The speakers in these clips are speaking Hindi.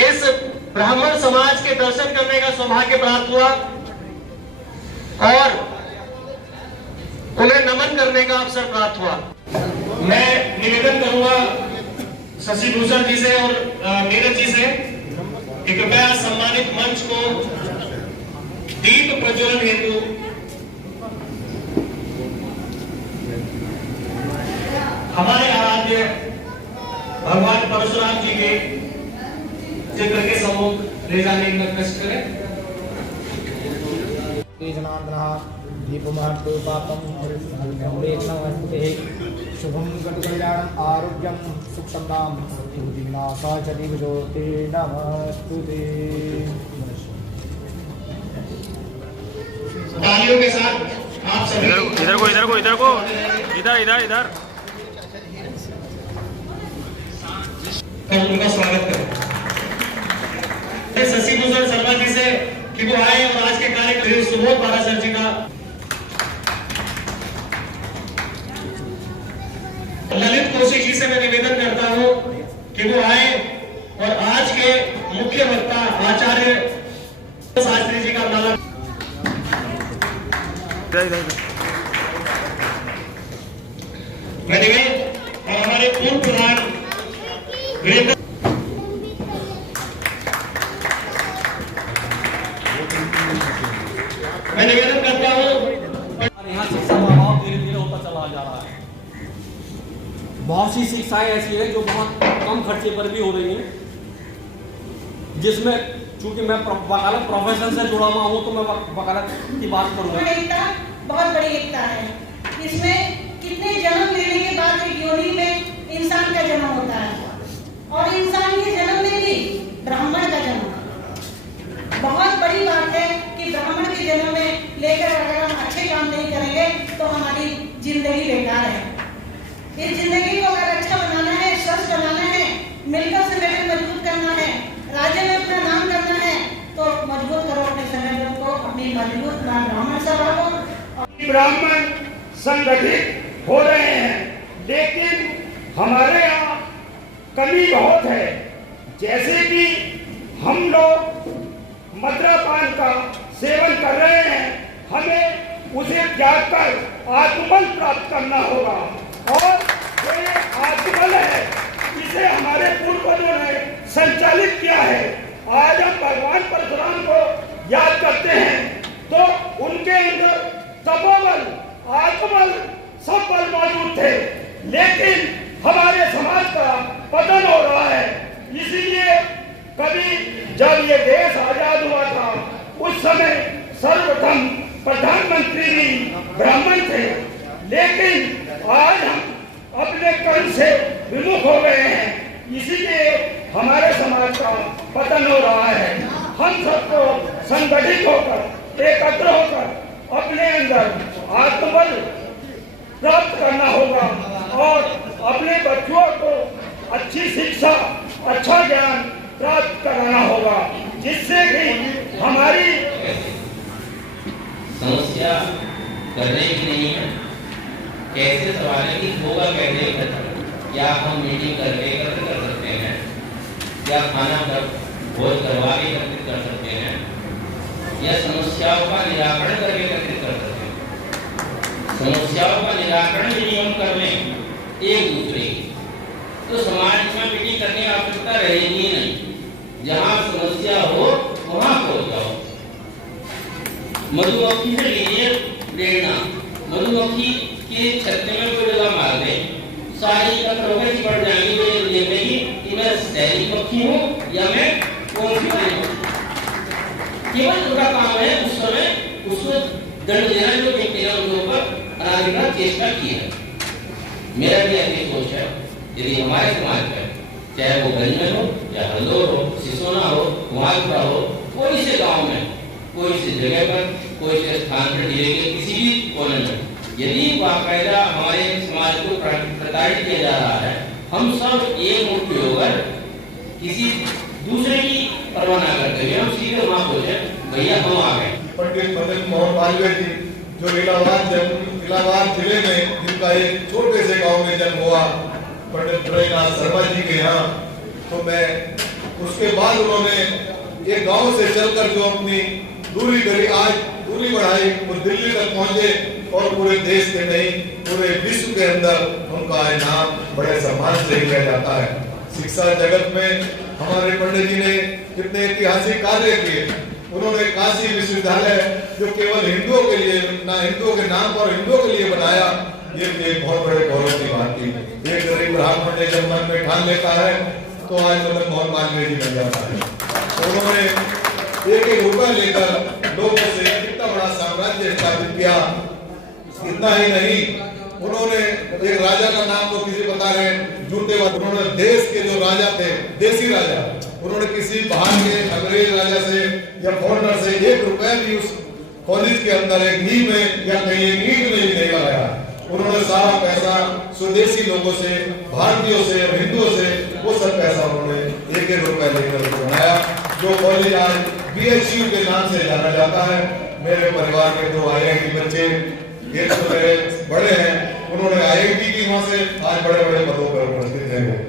इस ब्राह्मण समाज के दर्शन करने का सौभाग्य प्राप्त हुआ और उन्हें नमन करने का अवसर प्राप्त हुआ। मैं निवेदन करूंगा शशि भूषण जी से और नीरज जी से कि कृपया सम्मानित मंच को दीप प्रज्वलन हेतु हमारे आराध्य भगवान परशुराम जी के चित्र के सम्मुख ले जाने का कष्ट करें। शुभम कल्याणम आरोग्यम सुख संदाम ज्योति नमस्तुते। तालियों के साथ आप सभी इधर को इधर को इधर को इधर इधर इधर उनका स्वागत करें। शशि भूषण शर्मा जी से कि वो आए और आज के कार्यक्रम सुबोध पाराशर जी का ललित कौशिक जी से मैं निवेदन करता हूं कि वो आए और आज के मुख्य वक्ता आचार्य शास्त्री जी का माला मैं और हमारे पूर्व प्रधान मैं निवेदन करता हूं। यहाँ शिक्षा का अभाव धीरे धीरे होता चला जा रहा है। बहुत सी शिक्षाएं ऐसी हैं जो बहुत कम खर्चे पर भी हो रही हैं, जिसमें चूंकि मैं वकालत प्रोफेशन से जुड़ा हुआ हूँ तो मैं वकालत की बात करूँगा। एकता बहुत बड़ी एकता है। इसमें कितने जन्म लेने के बाद एक योनि में इंसान का जन्म होता है और इंसान के जन्म में भी ब्राह्मण का जन्म। बहुत बड़ी बात है कि ब्राह्मण के जन्म में लेकर अगर हम अच्छे काम नहीं करेंगे तो हमारी जिंदगी बेकार है। इस जिंदगी को अगर अच्छा बनाना है, स्वस्थ बनाना है, मिलकर संगठन मजबूत करना है, राज्य में अपना नाम करना है तो मजबूत करो अपने संगठन को, अपनी मजबूत ब्राह्मण सभा को। ब्राह्मण संगठित हो रहे हैं, लेकिन हमारे यहाँ कमी बहुत है। जैसे कि हम लोग मद्यपान का सेवन कर रहे हैं, हमें उसे त्याग कर आत्मबल प्राप्त करना होगा और ये आत्मबल है, इसे हमारे पूर्वजों ने संचालित किया है। आज हम भगवान परशुराम को याद करते हैं तो उनके अंदर तपोबल, आत्मबल, सब बल मौजूद थे, लेकिन हमारे समाज का पतन हो रहा है। इसीलिए कभी जब ये देश आजाद हुआ था उस समय सर्वप्रथम प्रधानमंत्री भी ब्राह्मण थे, लेकिन आज हम अपने कर्म से विमुख हो गए हैं, इसीलिए हमारे समाज का पतन हो रहा है। हम सबको संगठित होकर, एकत्र होकर अपने अंदर आत्मबल प्राप्त करना होगा और अपने बच्चों को अच्छी शिक्षा, अच्छा ज्ञान प्राप्त कराना होगा, जिससे कि हमारी समस्या करने की नहीं है। कैसे सवाल है कि होगा कैसे एकत्र? क्या हम मीटिंग करके एकत्र कर सकते हैं? क्या खाना कर भोज करवा के एकत्रित कर सकते हैं? या समस्याओं का निराकरण करके एकत्रित कर सकते हैं? समस्याओं का निराकरण यदि हम कर लें एक दूसरे की, तो समाज में मीटिंग करने की आवश्यकता रहेगी नहीं। जहाँ समस्या हो वहाँ पहुँच जाओ। मधुमक्खी से लीजिए प्रेरणा। मधुमक्खी के छत्ते में कोई डला मार दे, सारी एकत्र होकर चिपट जाएंगी, तो ये देखेगी कि मैं शहरी पक्षी हूँ या मैं कौन सी हूँ। केवल उनका काम है उस समय उसको दंड देना जो व्यक्ति ने उनके ऊपर अनाधिकार चेष्टा की है। मेरा भी ऐसी सोच है, यदि हमारे समाज में चाहे वो गंजन हो या हल्दोर हो, सिसोना हो, कुमारपुरा हो, कोई से गांव में, कोई से जगह पर, कोई से स्थान पर, जिले के किसी भी कोने में यदि बाकायदा हमारे समाज को प्रताड़ित किया जा रहा है, हम सब एक मुट्ठी होकर किसी दूसरे की परवाह न करते हुए हम सीधे वहां पहुंचे, भैया हम आ गए। पंडित मदन मोहन मालवीय जी जो इलाहाबाद जिले में, जिनका एक छोटे से गांव में जन्म हुआ पंडित ब्रजनाथ शर्मा जी के यहाँ, तो मैं उसके बाद उन्होंने एक गांव से चलकर जो अपनी दूरी करी, आज दूरी बढ़ाई, वो दिल्ली तक पहुंचे और पूरे देश के नहीं पूरे विश्व के अंदर उनका नाम बड़े सम्मान से लिया जाता है। शिक्षा जगत में हमारे पंडित जी ने कितने ऐतिहासिक कार्य किए। उन्होंने काशी विश्वविद्यालय जो केवल हिंदुओं के लिए, ना हिंदुओं के नाम पर हिंदुओं के लिए बनाया, ये एक बहुत बड़े गौरव की बात थी। एक गरीब ब्राह्मण ने जब मन में ठान लेता है तो आज मदन मोहन मालवीय जी बन जाता है। उन्होंने एक एक रुपया लेकर लोगों से कितना बड़ा साम्राज्य स्थापित किया। इतना ही नहीं, उन्होंने एक राजा का नाम तो किसी बता रहे झूठे बात, उन्होंने देश के जो राजा थे, देसी राजा, उन्होंने किसी बाहर के अंग्रेज राजा से या फॉरेनर से 1 रुपया भी उस कॉलेज के अंदर एक नींव में या कहीं एक ईंट में भी नहीं लगाया। उन्होंने सारा पैसा स्वदेशी लोगों से, भारतीयों से, हिंदुओं से, वो सब पैसा उन्होंने 1-1 रुपया लेकर बनाया, जो कॉलेज आज BHU के नाम से जाना जाता है। मेरे परिवार के जो IIT बच्चे, ये तो मेरे बड़े हैं, उन्होंने IIT की वहां से आज बड़े बड़े पदों पर उपस्थित हैं।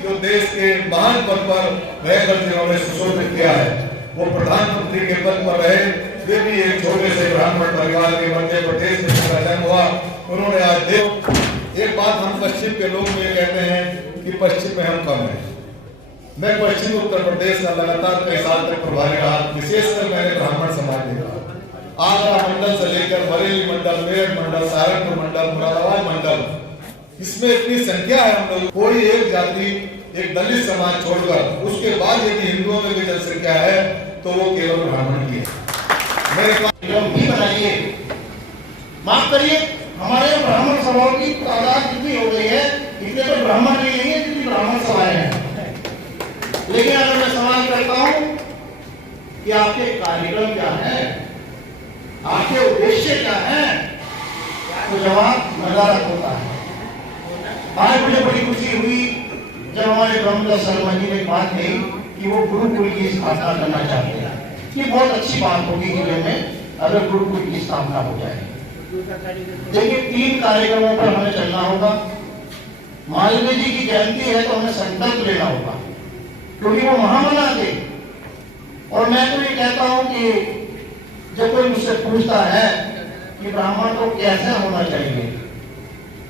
जो देश के महान पद पर रहकर जिन्होंने सुशोभित किया है, वो प्रधानमंत्री के पद पर रहे। वे भी एक छोटे से ब्राह्मण परिवार के मध्य प्रदेश में उनका जन्म हुआ। उन्होंने आज एक बात हम पश्चिम के लोग ये कहते हैं कि पश्चिम में हम कम हैं। मैं पश्चिम उत्तर प्रदेश का लगातार कई साल तक प्रभारी रहा, विशेषकर मैंने ब्राह्मण समाज देखा। आगरा मंडल से लेकर बरेली मंडल, मेरठ मंडल, सहारनपुर मंडल, मुरादाबाद मंडल, इसमें इतनी संख्या है। हम लोग कोई एक जाति, एक दलित समाज छोड़कर उसके बाद यदि हिंदुओं में भी जनसंख्या है तो वो केवल ब्राह्मण की है। भी बनाइए, माफ करिए, हमारे ब्राह्मण सभाओं की तादाद कितनी हो गई है, इतने तो ब्राह्मण नहीं है जितनी ब्राह्मण सभाएं हैं। लेकिन अगर मैं सवाल करता हूं कि आपके कार्यक्रम क्या है, आपके उद्देश्य क्या है, तो जवाब नदारत होता है। आज मुझे बड़ी खुशी हुई जब हमारे ब्रह्मदास शर्मा जी ने बात कही कि वो गुरुकुल की स्थापना करना चाहते हैं। ये बहुत अच्छी बात होगी जिले में अगर गुरुकुल की स्थापना हो जाए। देखिए 3 कार्यक्रमों पर हमें चलना होगा। मालवीय जी की जयंती है तो हमें संकल्प लेना होगा, क्योंकि वो महामना थे। और मैं तो ये कहता हूं कि जब कोई मुझसे पूछता है कि ब्राह्मण को कैसा होना चाहिए,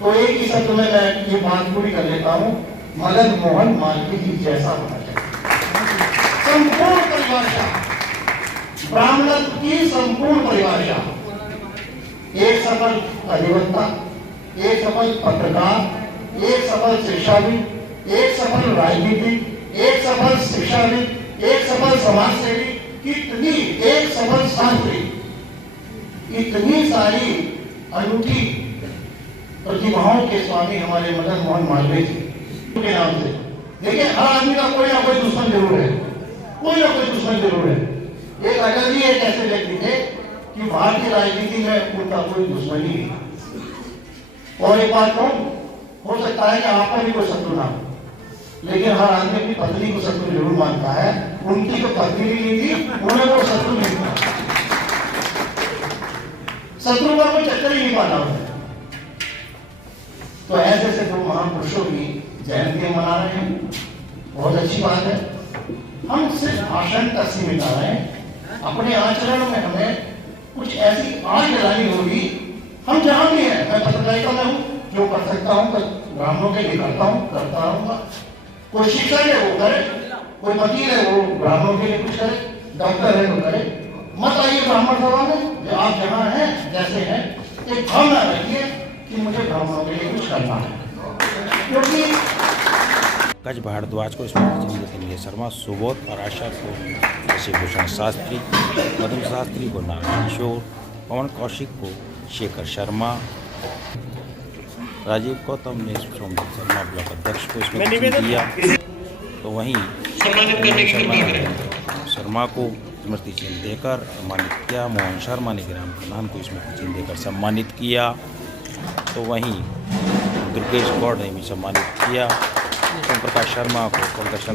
तो एक ही शब्द में मैं ये बात पूरी कर लेता हूं, मदन मोहन मालवीय जी जैसा होना चाहिए। संपूर्ण परिभाषा, ब्राह्मणत्व की संपूर्ण परिभाषा, एक सफल अधिवक्ता, एक सफल पत्रकार, एक सफल शिक्षाविद, एक सफल राजनीतिक, एक सफल शिक्षाविद, एक सफल समाजसेवी, कितनी एक सफल शास्त्री, इतनी सारी अनूठी प्रतिभाओं के स्वामी हमारे मदन मोहन मालवीय जी के नाम से। देखिए हर आदमी का कोई ना कोई दुश्मन जरूर है, कोई ना कोई दुश्मन जरूर है। एक अटल जी एक ऐसे व्यक्ति थे कि भारतीय राजनीति में उनका कोई दुश्मन ही नहीं। और एक बात कहूं, हो सकता है कि आपका भी कोई शत्रु ना हो, लेकिन हर आदमी अपनी पत्नी को शत्रु जरूर मानता है। उनकी तो पत्नी भी नहीं थी, उन्हें वो शत्रु नहीं था। शत्रु का कोई चक्कर ही नहीं पाना उन्हें। तो ऐसे से 2 महापुरुषों की जयंती मना रहे हैं, बहुत अच्छी बात है। हम सिर्फ भाषण तक सीमित आ रहे हैं, अपने आचरण में हमें कुछ ऐसी आग जलानी होगी। हम जहां भी हैं, मैं पत्रकारिता में हूं, जो कर सकता हूं ब्राह्मणों के लिए करता हूं, करता रहूंगा। कोई शिक्षक है वो करे, कोई वकील है वो ब्राह्मणों के लिए कुछ करे, डॉक्टर है वो करे। मत आइए ब्राह्मण सभा में, जो आप जहाँ हैं जैसे हैं, एक भावना रखिए कि मुझे ब्राह्मणों के लिए कुछ करना है, क्योंकि गज भारद्वाज को स्मृति चिन्ह देते हैं शर्मा, सुबोध और आशा को शशिभूषण शास्त्री, मधु शास्त्री को नागकिशोर, पवन कौशिक को शेखर शर्मा, राजीव गौतम ने सोमदत्त शर्मा ब्लॉक अध्यक्ष को इसमें निवेदन किया। तो वहीं सम्मानित करने की कृपा करें। शर्मा को स्मृति चिन्ह देकर सम्मानित किया। मोहन शर्मा ने ग्राम प्रधान को स्मृति चिन्ह देकर सम्मानित किया। तो वहीं दुर्गेश गौड़ ने भी सम्मानित किया। ओम प्रकाश शर्मा को प्रदर्शन